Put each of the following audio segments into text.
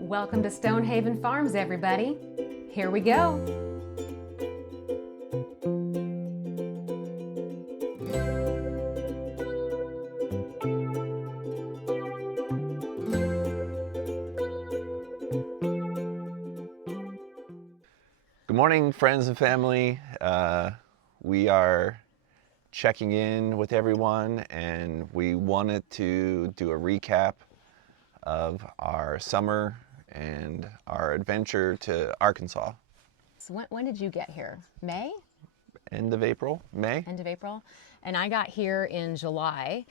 Welcome to Stonehaven Farms, everybody. Here we go. Good morning, friends and family. We are checking in with everyone, and we wanted to do a recap of our summer and our adventure to Arkansas. So when did you get here? May? End of April, May? End of April. And I got here in July.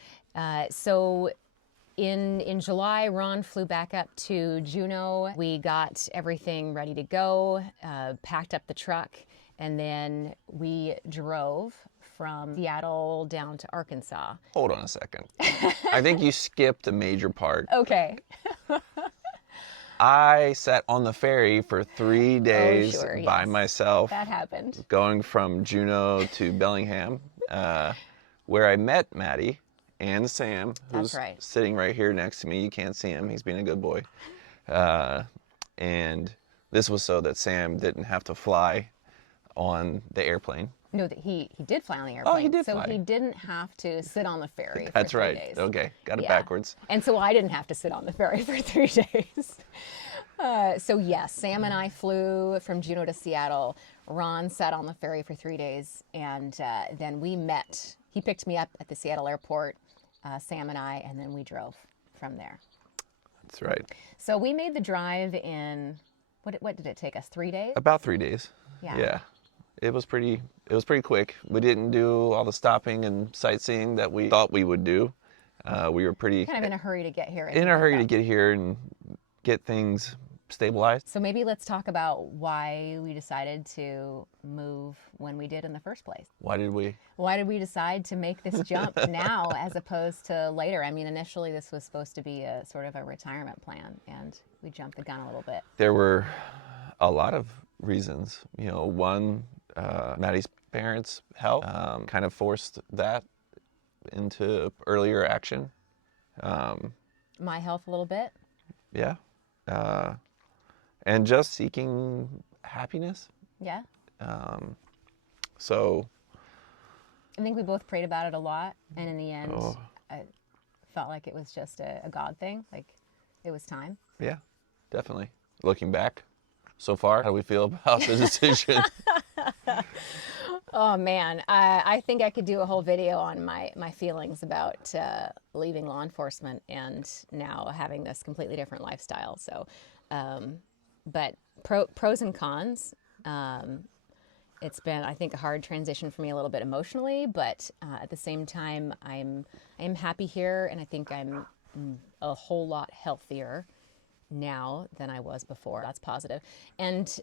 So in July, Ron flew back up to Juneau. We got everything ready to go, packed up the truck, and then we drove from Seattle down to Arkansas. Hold on a second. I think you skipped a major part. Okay. I sat on the ferry for 3 days by myself. That happened. Going from Juneau to Bellingham, where I met Mattie and Sam, who's sitting right here next to me. You can't see him. He's being a good boy. And this was so that Sam didn't have to fly on the airplane. No, that he did fly on the airplane. Oh, he did so fly. he didn't have to sit on the ferry That's for 3 right. days. Okay, got it backwards. And so I didn't have to sit on the ferry for 3 days. So yes, Sam and I flew from Juneau to Seattle. Ron sat on the ferry for 3 days, and then we met. He picked me up at the Seattle airport, Sam and I, and then we drove from there. That's right. So we made the drive in, what did it take us, 3 days? About 3 days. Yeah. It was pretty quick. We didn't do all the stopping and sightseeing that we thought we would do. We were pretty kind of in a hurry to get here. In a hurry to get here and get things stabilized. So maybe let's talk about why we decided to move when we did in the first place. Why did we decide to make this jump now as opposed to later? I mean, initially this was supposed to be a sort of a retirement plan, and we jumped the gun a little bit. There were a lot of reasons. You know, one, Mattie's parents' health kind of forced that into earlier action. My health a little bit. Yeah. And just seeking happiness. Yeah. So I think we both prayed about it a lot, and in the end, I felt like it was just a God thing. Like, it was time. Yeah, definitely. Looking back, so far, how do we feel about the decision? Oh man, I think I could do a whole video on my feelings about leaving law enforcement and now having this completely different lifestyle. So, but pros and cons. It's been, I think, a hard transition for me a little bit emotionally, but at the same time, I am happy here, and I think I'm a whole lot healthier now than I was before. That's positive. And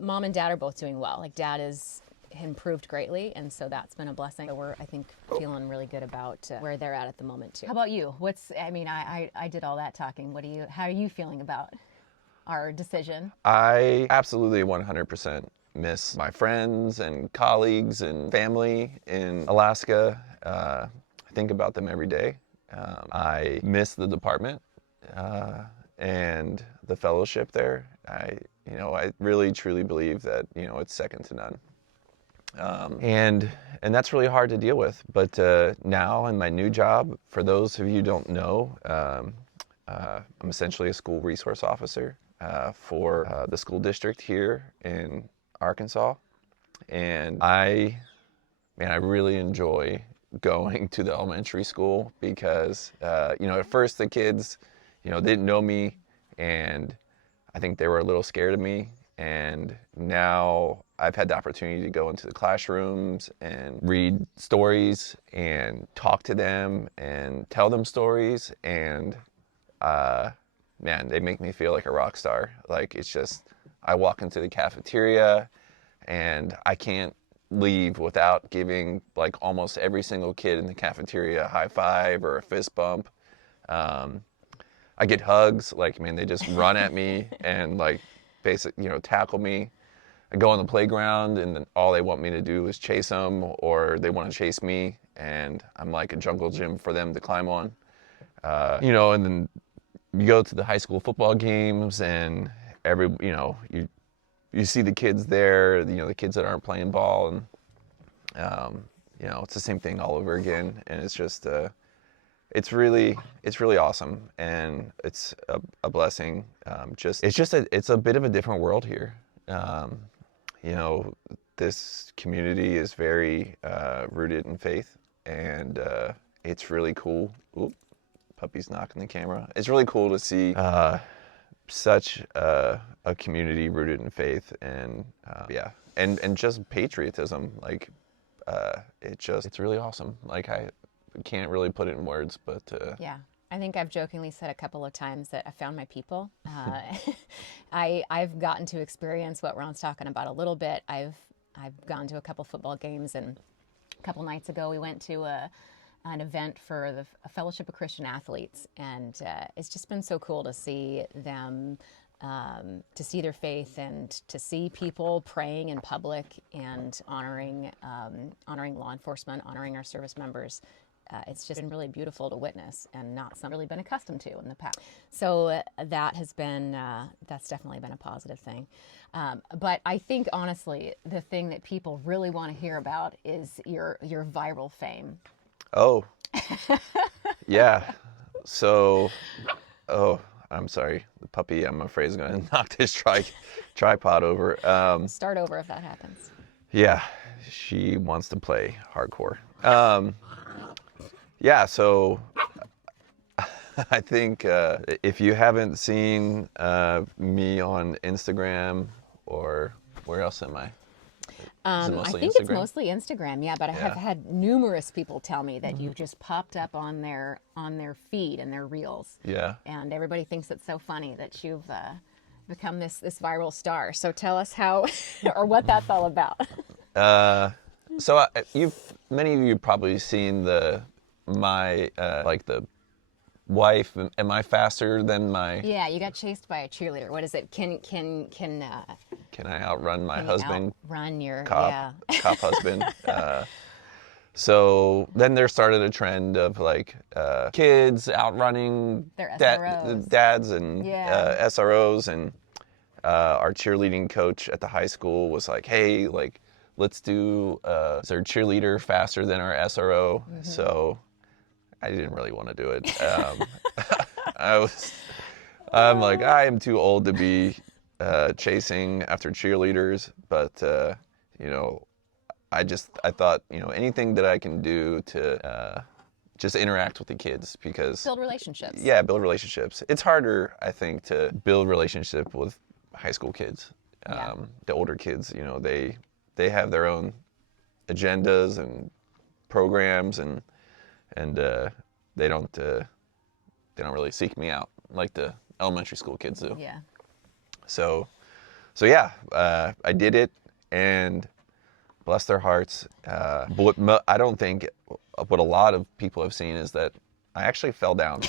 Mom and Dad are both doing well. Like, Dad is improved greatly, and so that's been a blessing. So we're, I think, feeling really good about where they're at the moment too. How about you? I did all that talking. How are you feeling about our decision? I absolutely 100% miss my friends and colleagues and family in Alaska. I think about them every day. I miss the department and the fellowship there. I really truly believe that, it's second to none. And that's really hard to deal with. But now in my new job, for those of you who don't know, I'm essentially a school resource officer for the school district here in Arkansas. And I really enjoy going to the elementary school because, at first the kids, didn't know me, and I think they were a little scared of me. And now I've had the opportunity to go into the classrooms and read stories and talk to them and tell them stories. And they make me feel like a rock star. Like, it's just, I walk into the cafeteria and I can't leave without giving like almost every single kid in the cafeteria a high five or a fist bump. I get hugs, they just run at me and tackle me. I go on the playground and then all they want me to do is chase them, or they want to chase me, and I'm like a jungle gym for them to climb on. And then you go to the high school football games, and you see the kids there, the kids that aren't playing ball, and it's the same thing all over again, and it's just it's really awesome, and it's a blessing. It's a bit of a different world here. This community is very rooted in faith, and it's really cool. Oop, puppy's knocking the camera. It's really cool to see such a community rooted in faith, and and just patriotism. Like it's really awesome. Like I can't really put it in words, but yeah. I think I've jokingly said a couple of times that I found my people. I've gotten to experience what Ron's talking about a little bit. I've gone to a couple football games, and a couple nights ago we went to an event for a Fellowship of Christian Athletes, and it's just been so cool to see them, to see their faith, and to see people praying in public and honoring law enforcement, honoring our service members. It's just been really beautiful to witness, and not something I've really been accustomed to in the past. So that has been, that's definitely been a positive thing. But I think, honestly, the thing that people really want to hear about is your viral fame. Oh, yeah. So, I'm sorry. The puppy, I'm afraid, is going to knock this tripod over. Start over if that happens. Yeah, she wants to play hardcore. Yeah, so I think if you haven't seen me on Instagram, or where else am I? I think Instagram? it's mostly Instagram, yeah. But I have had numerous people tell me that you've just popped up on their feed and their reels. Yeah. And everybody thinks it's so funny that you've become this viral star. So tell us how or what that's all about. So many of you probably seen my wife. Am I faster than my? Yeah, you got chased by a cheerleader. What is it? Can I outrun my husband? Outrun your cop husband. So then there started a trend of kids outrunning their SROs. Dads and SROs, and our cheerleading coach at the high school was like, hey, let's do is there a cheerleader faster than our SRO? Mm-hmm. So I didn't really want to do it. I'm like, I am too old to be chasing after cheerleaders, but I thought, anything that I can do to just interact with the kids, because build relationships. Yeah, build relationships. It's harder, I think, to build relationship with high school kids. The older kids, they have their own agendas and programs, and they don't really seek me out like the elementary school kids do. Yeah. So yeah, I did it, and bless their hearts. But I don't think what a lot of people have seen is that I actually fell down.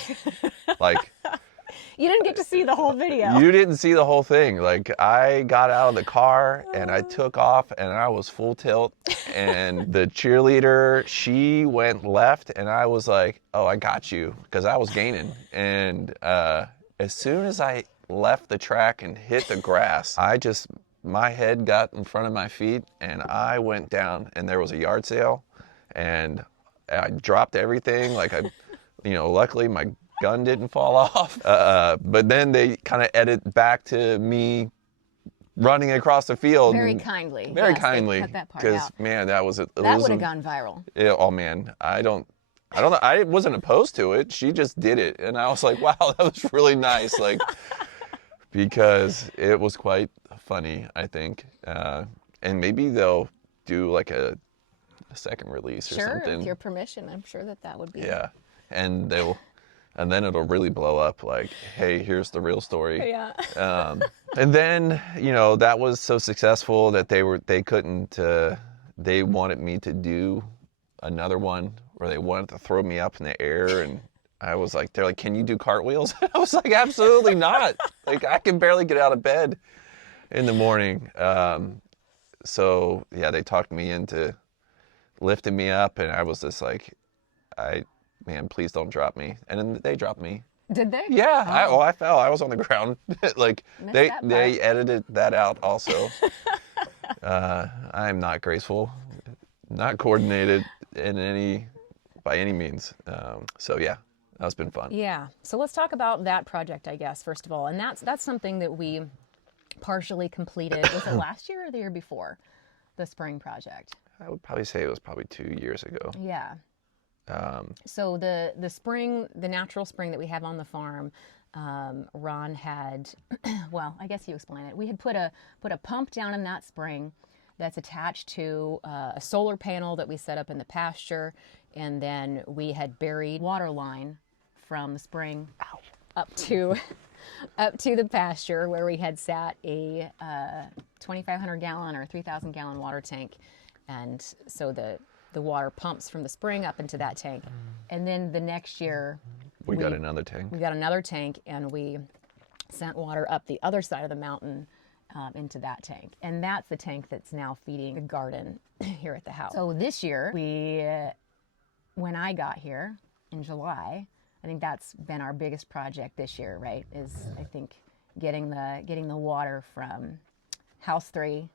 You didn't get to see the whole video. You didn't see the whole thing. I got out of the car and I took off, and I was full tilt, and the cheerleader, she went left, and I was like, oh, I got you, because I was gaining. And as soon as I left the track and hit the grass, my head got in front of my feet, and I went down, and there was a yard sale, and I dropped everything. Luckily my gun didn't fall off. But then they kind of edit back to me running across the field. Very kindly. Very yes, kindly. cut that part Because, out. man, that would have gone viral. Yeah, oh, man. I don't know. I wasn't opposed to it. She just did it. And I was like, wow, that was really nice. Because it was quite funny, I think. And maybe they'll do a second release or something. Sure, with your permission. I'm sure that would be. Yeah. And then it'll really blow up, hey, here's the real story. Yeah. And then, that was so successful that they wanted me to do another one, or they wanted to throw me up in the air, and I was like, they're like, can you do cartwheels? I was like, absolutely not. I can barely get out of bed in the morning. So yeah, they talked me into lifting me up, and I was just like, man, please don't drop me. And then they dropped me, Did they? Yeah, Oh. I fell. I was on the ground. Like Missed they that they part. edited that out also. I'm not graceful, not coordinated in any by any means. So yeah, that's been fun. Yeah. So let's talk about that project, I guess, first of all. And that's something that we partially completed. Was it last year or the year before? The spring project. I would probably say it was probably 2 years ago. Yeah. Um, So the spring, the natural spring that we have on the farm, Ron had, well, I guess you explain it. We had put a pump down in that spring that's attached to a solar panel that we set up in the pasture, and then we had buried water line from the spring up to up to the pasture where we had sat a 2,500 gallon or 3,000 gallon water tank, and so the water pumps from the spring up into that tank. And then the next year, we got another tank. we got another tank, and we sent water up the other side of the mountain into that tank. And that's the tank that's now feeding the garden here at the house. So this year, when I got here in July, I think that's been our biggest project this year, right? Is I think getting the water from house 3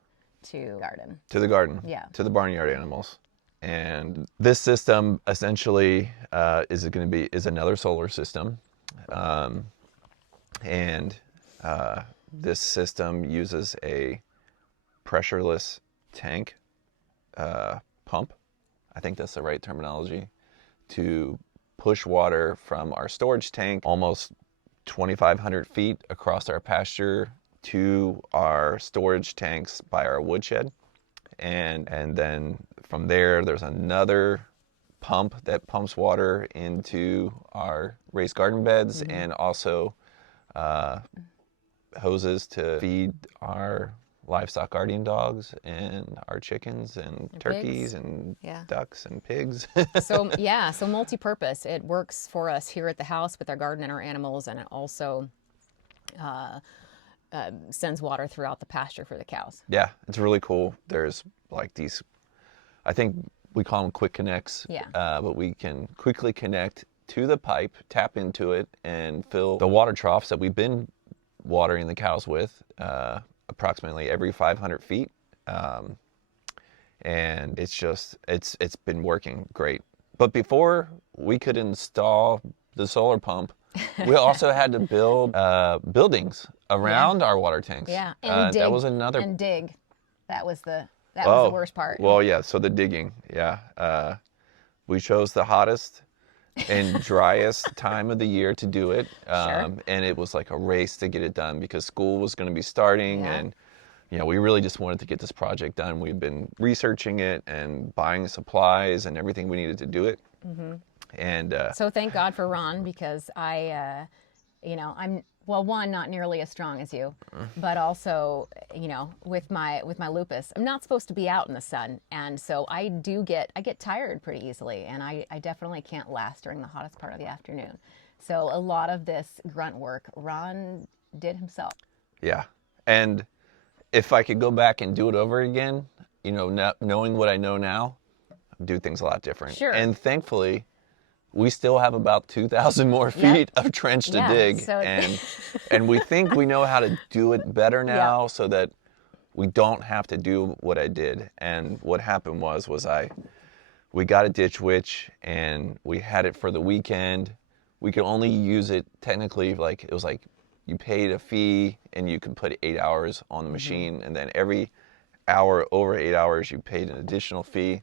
to garden. To the garden. Yeah. To the barnyard animals. And this system essentially is another solar system, and this system uses a pressureless tank pump. I think that's the right terminology, to push water from our storage tank almost 2,500 feet across our pasture to our storage tanks by our woodshed. And then from there's another pump that pumps water into our raised garden beds, and also hoses to feed our livestock guardian dogs and our chickens and turkeys pigs. and Yeah. ducks and pigs. So yeah, so multi-purpose. It works for us here at the house with our garden and our animals, and it also sends water throughout the pasture for the cows. Yeah, it's really cool. There's like these, I think we call them quick connects. Yeah. But we can quickly connect to the pipe, tap into it, and fill the water troughs that we've been watering the cows with approximately every 500 feet. And it's been working great. But before we could install the solar pump, we also had to build buildings around our water tanks. Yeah, and dig. That was another. And dig. That was the worst part. Well, yeah. So the digging, yeah. We chose the hottest and driest time of the year to do it, Sure. and it was like a race to get it done because school was going to be starting, Yeah. and we really just wanted to get this project done. We've been researching it and buying supplies and everything we needed to do it. And So thank God for Ron, because I'm, one, not nearly as strong as you, but also, with my lupus, I'm not supposed to be out in the sun, and so I get tired pretty easily, and I definitely can't last during the hottest part of the afternoon. So a lot of this grunt work Ron did himself. yeah, and if I could go back and do it over again, knowing what I know now, I'd do things a lot different. Sure. And thankfully, we still have about 2,000 more feet of trench to dig, so- and we think we know how to do it better now, so that we don't have to do what I did. And what happened was we got a ditch witch, and we had it for the weekend. We could only use it technically, it was like you paid a fee and you could put 8 hours on the machine, and then every hour over 8 hours you paid an additional fee.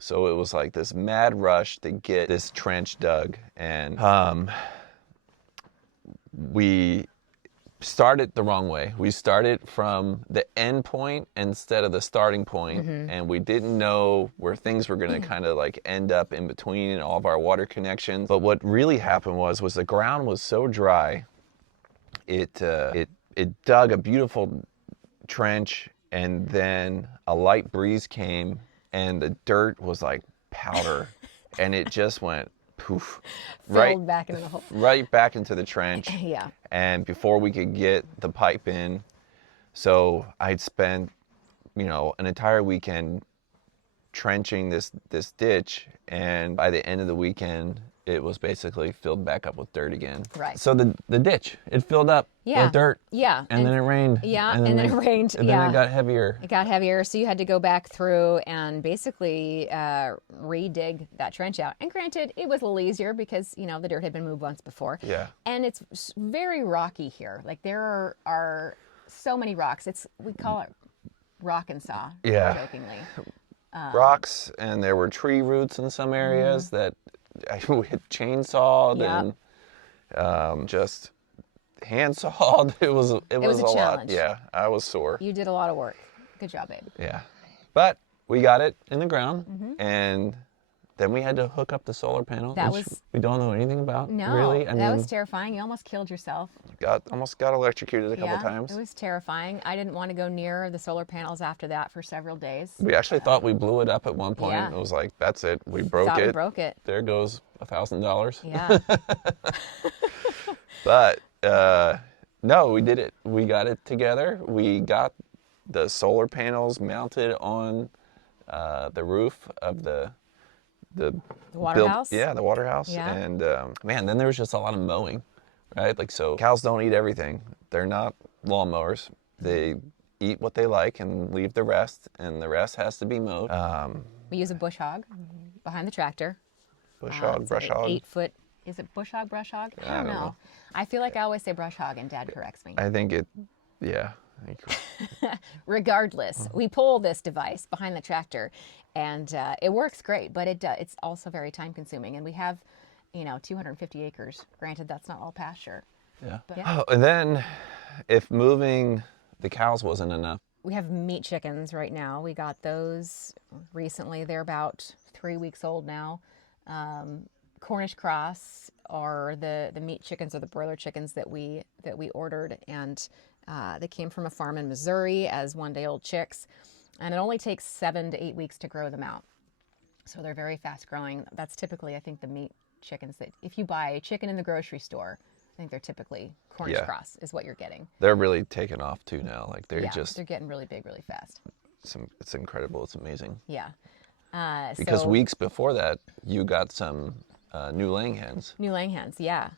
So it was like this mad rush to get this trench dug, and we started the wrong way. We started from the end point instead of the starting point, and we didn't know where things were going to kind of end up in between and all of our water connections. But what really happened was the ground was so dry, it dug a beautiful trench, and then a light breeze came, and the dirt was like powder, and it just went poof, Filled back into the hole. right back into the trench. Yeah. And before we could get the pipe in, so I'd spent, an entire weekend trenching this ditch, and by the end of the weekend, it was basically filled back up with dirt again. Right. So the ditch, it filled up with dirt. Yeah. And then it rained. Yeah, and then it rained. And then it got heavier. It got heavier, so you had to go back through and basically re-dig that trench out. And granted, it was a little easier because, you know, the dirt had been moved once before. Yeah. And it's very rocky here. Like, there are so many rocks. We call it rock and saw, jokingly. Rocks, and there were tree roots in some areas that I had chainsawed and just hand sawed. It was a challenge. lot. Yeah, I was sore. You did a lot of work. Good job, babe. Yeah, but we got it in the ground, and then we had to hook up the solar panel, which we don't know anything about. No, really. That was terrifying. You almost killed yourself. Almost got electrocuted a couple times. It was terrifying. I didn't want to go near the solar panels after that for several days. We actually thought we blew it up at one point. Yeah. It was like, that's it. We broke it. We broke it. There goes $1,000. Yeah. But no, we did it. We got it together. We got the solar panels mounted on the roof of the water house? Yeah, the water house. Yeah. And man, then there was just a lot of mowing, right? Like, so cows don't eat everything. They're not lawnmowers. They eat what they like and leave the rest, and the rest has to be mowed. We use a bush hog behind the tractor. Bush hog, brush hog. 8 foot. Is it bush hog, brush hog? I don't know. I feel like I always say brush hog, and Dad corrects me. I think yeah. Regardless, we pull this device behind the tractor, and it works great, but it's also very time consuming. And we have, 250 acres. Granted, that's not all pasture. Yeah. But, yeah. Oh, and then if moving the cows wasn't enough. We have meat chickens right now. We got those recently. They're about 3 weeks old now. Cornish cross are the meat chickens, or the broiler chickens that we ordered, and they came from a farm in Missouri as one-day-old chicks, and it only takes 7 to 8 weeks to grow them out. So they're very fast-growing. That's typically, I think, the meat chickens that if you buy a chicken in the grocery store, I think they're typically Cornish cross is what you're getting. They're really taking off too now. Like, they're they're getting really big, really fast. It's incredible. It's amazing. Yeah. Because weeks before that, you got some new laying hens. New laying hens, yeah.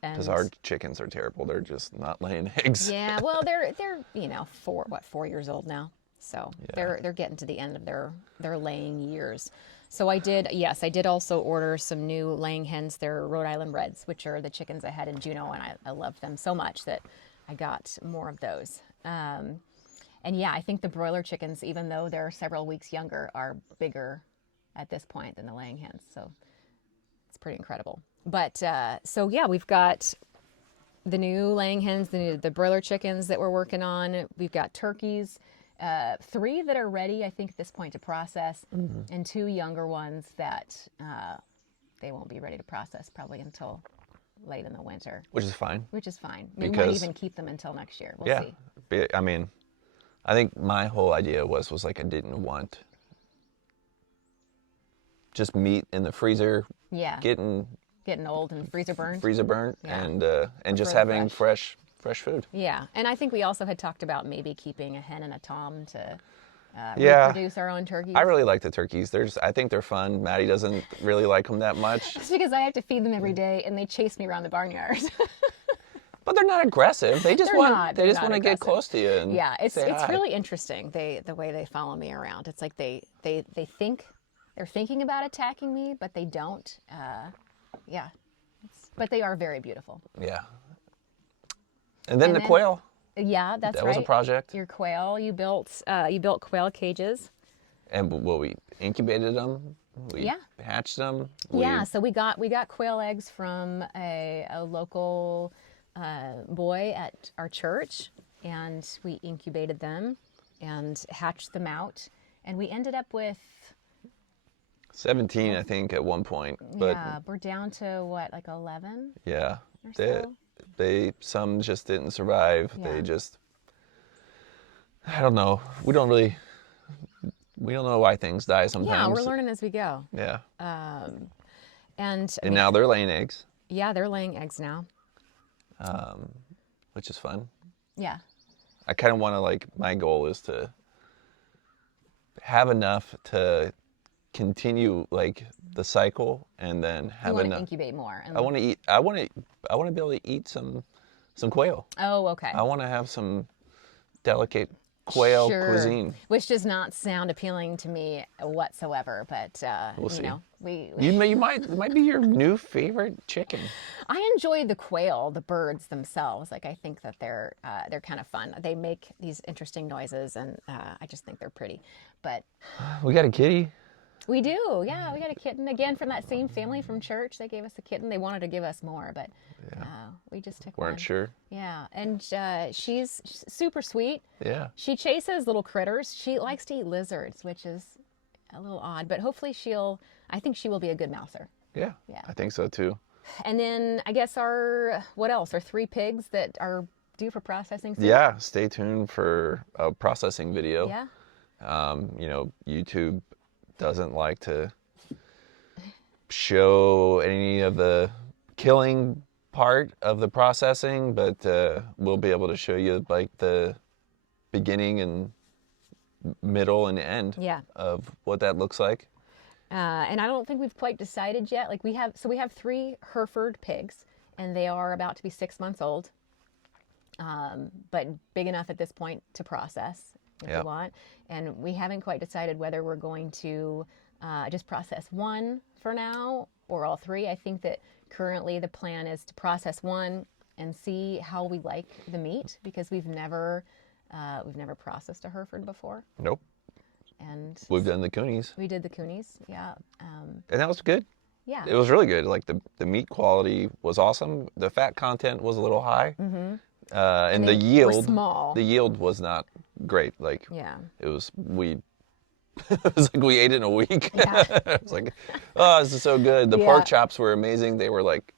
Because our chickens are terrible. They're just not laying eggs. Yeah, well, they're 4 years old now, so they're getting to the end of their laying years. So I did also order some new laying hens. They're Rhode Island Reds, which are the chickens I had in Juneau, and I loved them so much that I got more of those. And yeah, I think the broiler chickens, even though they're several weeks younger, are bigger at this point than the laying hens. So it's pretty incredible. But so yeah, we've got the new laying hens, the broiler chickens that we're working on. We've got turkeys, 3 that are ready, I think, at this point to process, and 2 younger ones that they won't be ready to process probably until late in the winter. Which is fine. We might even keep them until next year. We'll see. I mean, I think my whole idea was like I didn't want just meat in the freezer. Yeah. Getting old and freezer burned. Yeah. and just having fresh food. Yeah, and I think we also had talked about maybe keeping a hen and a tom to reproduce our own turkeys. I really like the turkeys. I think they're fun. Maddie doesn't really like them that much. It's because I have to feed them every day, and they chase me around the barnyard. But they're not aggressive. They just want to get close to you and it's say hi. really interesting the way they follow me around. It's like they think they're thinking about attacking me, but they don't. But they are very beautiful. Yeah. And then the quail. Yeah, that's right. That was a project. Your quail, you built quail cages. And we incubated them. We hatched them. So we got quail eggs from a local boy at our church, and we incubated them and hatched them out, and we ended up with 17, I think, at one point. But we're down to what, like 11? Yeah. Or so? Some just didn't survive. Yeah. They just, I don't know. We don't know why things die sometimes. Yeah, we're learning as we go. Yeah. And now they're laying eggs. Yeah, they're laying eggs now. Which is fun. Yeah. I kind of want to, my goal is to have enough to continue like the cycle and then You have want to enough. incubate more. And I want to eat. I want to be able to eat some quail. oh, okay. I want to have some delicate quail Sure. cuisine. Which does not sound appealing to me whatsoever, but We'll see. we It might be your new favorite chicken. I enjoy the quail, the birds themselves. Like I think that they're kind of fun. They make these interesting noises, and I just think they're pretty. But We got a kitty. we do, yeah. We got a kitten again from that same family from church. They gave us a kitten. They wanted to give us more, but we just took one. Weren't sure. Yeah, and she's super sweet. Yeah. She chases little critters. She likes to eat lizards, which is a little odd, but hopefully I think she will be a good mouser. Yeah. Yeah. I think so too. And then I guess what else? Our 3 pigs that are due for processing soon? Yeah. Stay tuned for a processing video. Yeah. YouTube doesn't like to show any of the killing part of the processing, but we'll be able to show you like the beginning and middle and end of what that looks like. And I don't think we've quite decided yet. Like we have 3 Hereford pigs, and they are about to be 6 months old, but big enough at this point to process if you want. And we haven't quite decided whether we're going to just process 1 for now or all 3. I think that currently the plan is to process 1 and see how we like the meat, because we've never processed a Hereford before. Nope. And We've done the coonies. we did the coonies, yeah. And that was good. Yeah. It was really good. Like the meat quality was awesome. The fat content was a little high. Mm-hmm. And the they yield, were small. The yield was not great. Like Yeah. it was it was like we ate it in a week. Yeah. It was like, oh, this is so good. The pork chops were amazing. They were like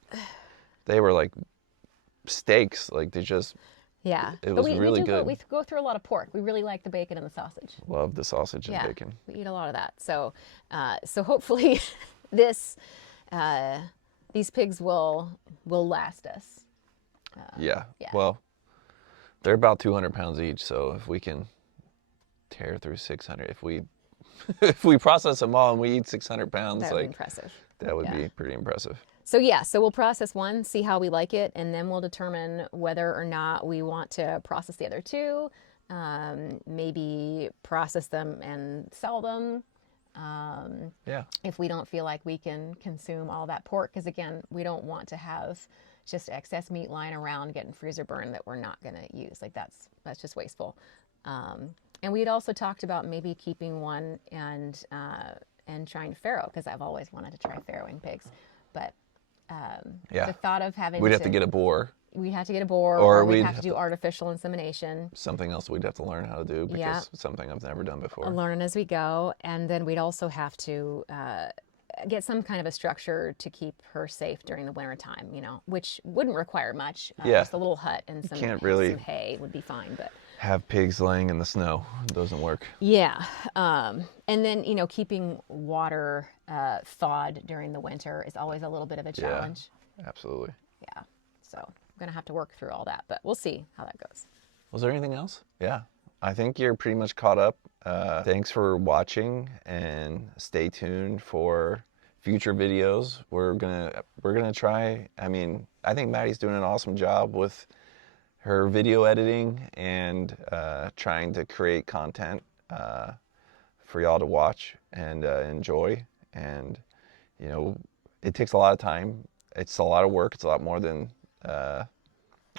steaks. Like they just Yeah. It was really good. We go through a lot of pork. We really like the bacon and the sausage. love the sausage and bacon. We eat a lot of that. So hopefully these pigs will last us. Yeah. Yeah. Well, they're about 200 pounds each. So if we can tear through 600, if we process them all and we eat 600 pounds, That would be impressive. That would be pretty impressive. So we'll process 1, see how we like it, and then we'll determine whether or not we want to process the other 2, maybe process them and sell them. If we don't feel like we can consume all that pork, because again, we don't want to have just excess meat lying around getting freezer burn that we're not going to use. Like that's just wasteful. And we'd also talked about maybe keeping 1 and trying to farrow, because I've always wanted to try farrowing pigs, but the thought of having we'd have to get a boar. We'd have to get a boar, or we'd have to do artificial insemination. Something else we'd have to learn how to do, because it's something I've never done before. Learning as we go. And then we'd also have to get some kind of a structure to keep her safe during the winter time, which wouldn't require much. Just a little hut and some hay would be fine. But have pigs laying in the snow. It doesn't work. Yeah. And then, keeping water thawed during the winter is always a little bit of a challenge. Yeah, absolutely. Yeah. So we're going to have to work through all that, but we'll see how that goes. Was there anything else? Yeah. I think you're pretty much caught up. Thanks for watching, and stay tuned for future videos. We're gonna try. I mean, I think Mattie's doing an awesome job with her video editing and trying to create content for y'all to watch and enjoy. And it takes a lot of time. It's a lot of work. It's a lot more than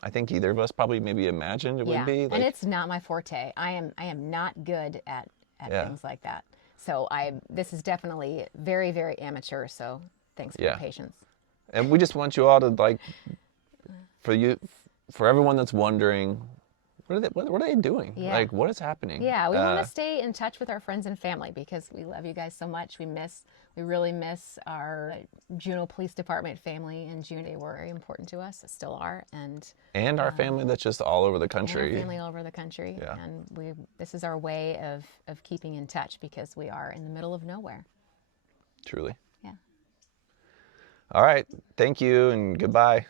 I think either of us probably maybe imagined it would be. And it's not my forte. I am not good at things like that. So this is definitely very, very amateur. So thanks for your patience. And we just want you all to for everyone that's wondering, what are they doing? Yeah. Like, what is happening? Yeah, we want to stay in touch with our friends and family, because we love you guys so much. We really miss our Juneau Police Department family in June. They were very important to us, still are, and our family that's just all over the country. And our family all over the country. Yeah. And this is our way of keeping in touch, because we are in the middle of nowhere. Truly. Yeah. All right. Thank you and goodbye.